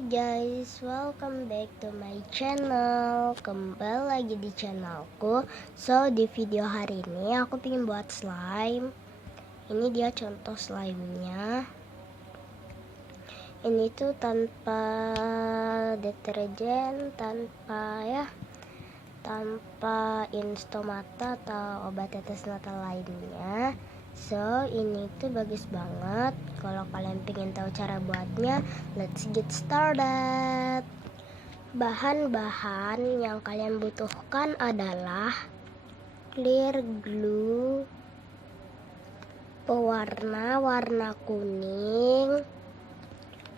Hai guys, welcome back to my channel. Kembali lagi di channelku. So di video hari ini aku pengen buat slime. Ini dia contoh slime-nya. Ini tuh tanpa deterjen, tanpa instomata atau obat tetes mata lainnya. So ini tuh bagus banget. Kalau kalian pengen tahu cara buatnya, let's get started. Bahan-bahan yang kalian butuhkan adalah clear glue, pewarna warna kuning,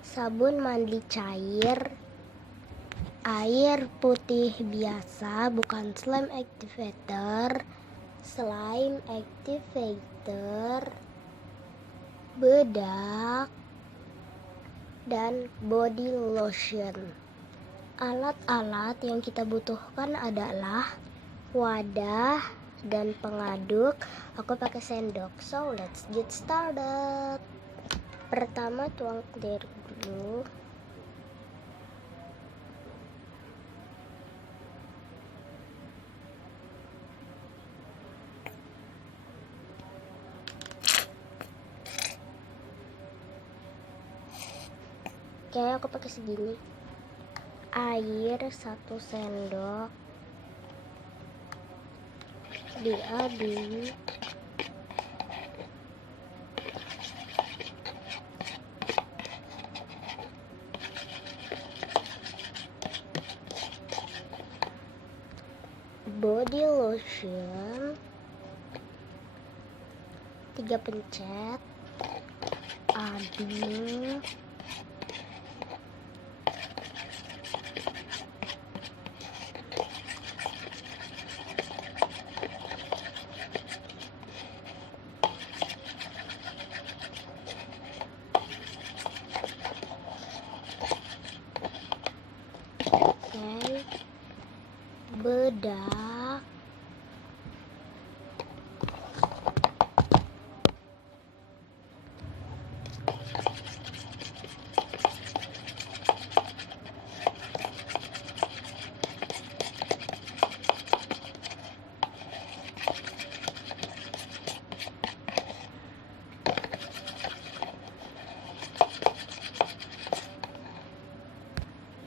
sabun mandi cair, air putih biasa bukan slime activator, bedak, dan body lotion. Alat-alat yang kita butuhkan adalah wadah dan pengaduk. Aku pakai sendok. So let's get started. Pertama tuang clear glue. Kayaknya aku pakai segini. Air 1 sendok diaduk. Body lotion 3 pencet. Aduk. Bedak,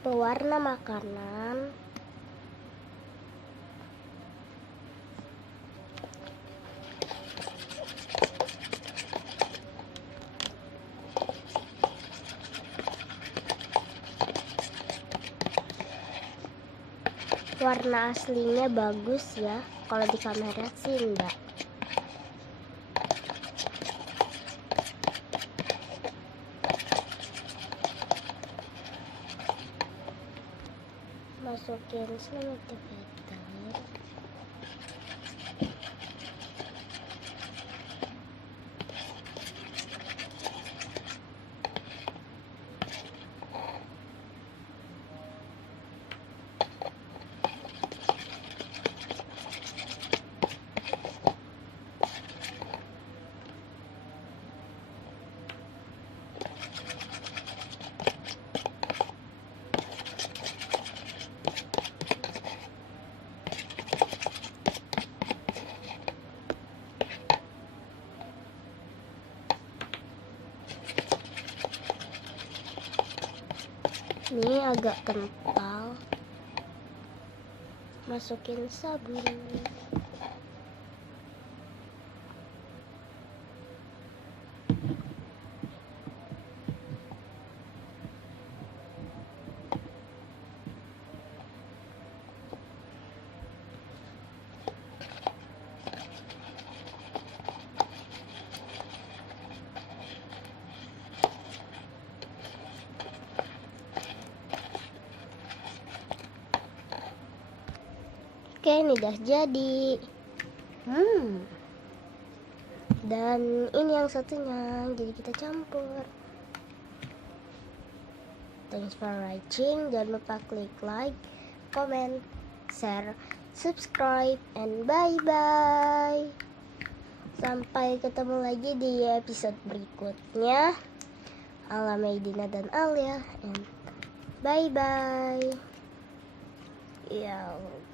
pewarna makanan, warna aslinya bagus ya, kalau di kamera sih enggak. Masukin slime activator. Ini agak kental. Masukin sabun. Oke, ini udah jadi. Dan ini yang satunya, jadi kita campur. Thanks for watching. Jangan lupa klik like, comment, share, subscribe, and bye-bye. Sampai ketemu lagi di episode berikutnya. Ala Maidina dan Alia, and Bye bye. Ya.